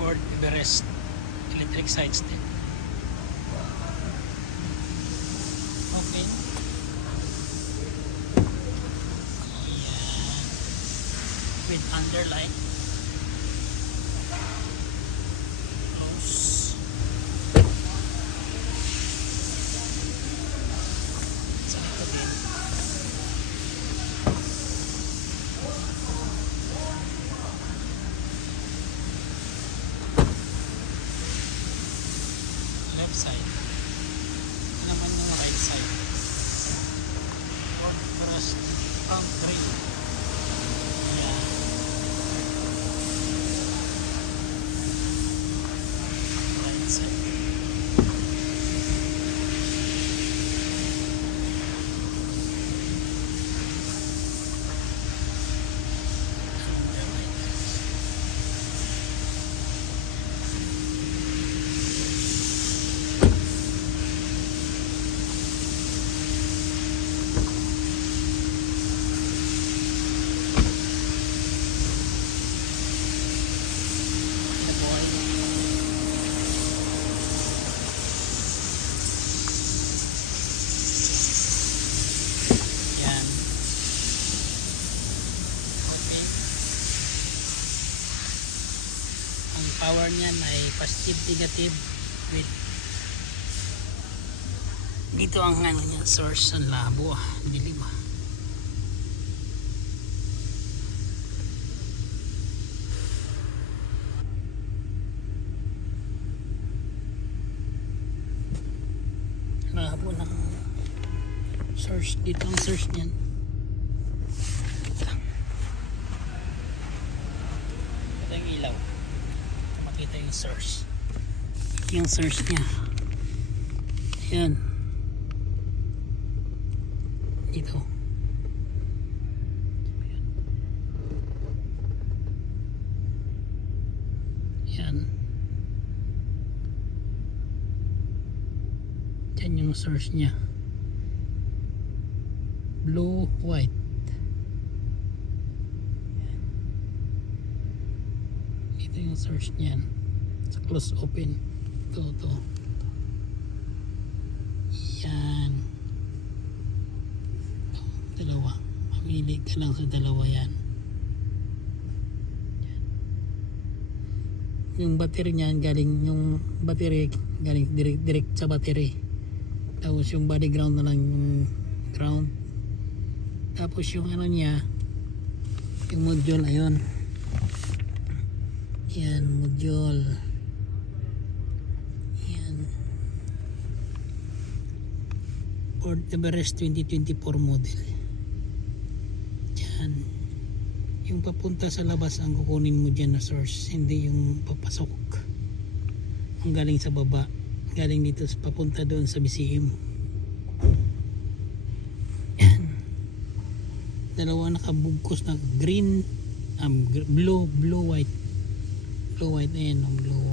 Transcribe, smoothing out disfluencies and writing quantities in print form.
Ford Everest electric side stand. Okay. Ayan. With underline. Close. Sa likod din. Left side. Ito naman yung right side. Ford Everest front brake. Ayan. Right side. Yan. Okay. Ang power niyan ay positive negative with dito ang ano niya source ng labo dilim labo ng source dito ang source niyan. Ito yung ilaw makita yung source niya ayan dito ayan dyan yung source niya blue white dito yung source niyan sa close open to yan dalawa mamili ka lang sa dalawa yan yung battery niyan galing yung battery galing direct sa battery tapos yung body ground na lang yung ground tapos yung ano niya yung module ayun yan module yan Ford Everest 2024 model yan yung papunta sa labas ang kukunin mo dyan na source hindi yung papasok ang galing sa baba galing dito papunta doon sa BCM yan dalawa nakabugkos na green blue white ayan ang blue